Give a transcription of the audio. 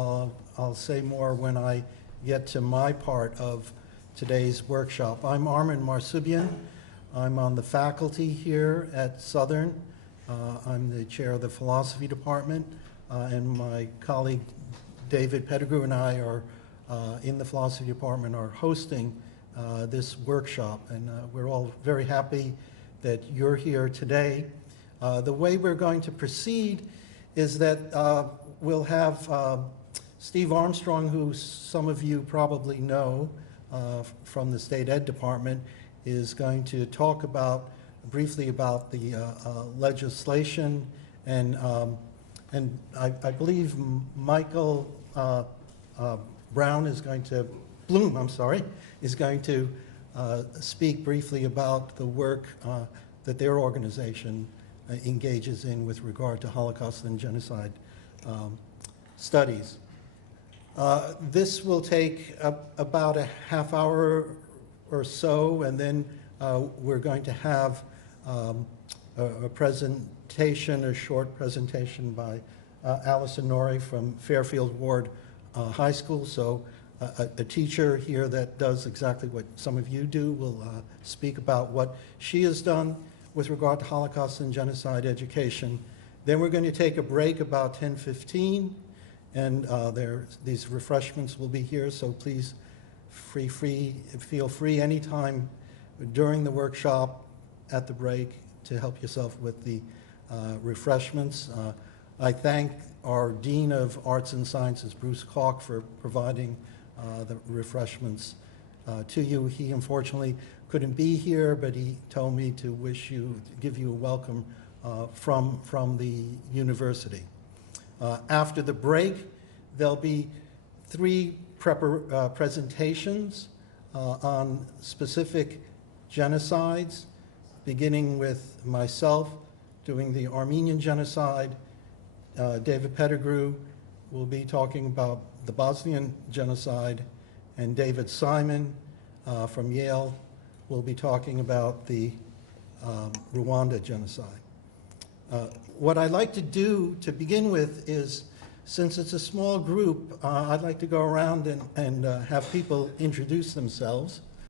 I'll say more when I get to my part of today's workshop. I'm Armen Marsoobian. I'm on the faculty here at Southern. I'm the chair of the philosophy department, and my colleague David Pettigrew and I are in the philosophy department are hosting this workshop, and we're all very happy that you're here today. The way we're going to proceed is that we'll have Steve Armstrong, who some of you probably know from the State Ed Department, is going to talk briefly about the legislation, and I believe Michael Bloom is going to speak briefly about the work that their organization engages in with regard to Holocaust and genocide studies. This will take about a half hour or so, and then we're going to have a presentation, a short presentation by Allison Norrie from Fairfield Ward High School. So a teacher here that does exactly what some of you do will speak about what she has done with regard to Holocaust and genocide education. Then we're going to take a break about 10:15, and these refreshments will be here, so please feel free anytime during the workshop at the break to help yourself with the refreshments. I thank our Dean of Arts and Sciences, Bruce Kalk, for providing the refreshments to you. He unfortunately couldn't be here, but he told me to give you a welcome from the university. After the break, there'll be 3 presentations on specific genocides, beginning with myself doing the Armenian genocide. David Pettigrew will be talking about the Bosnian genocide, and David Simon from Yale will be talking about the Rwanda genocide. What I'd like to do to begin with is, since it's a small group, I'd like to go around and have people introduce themselves.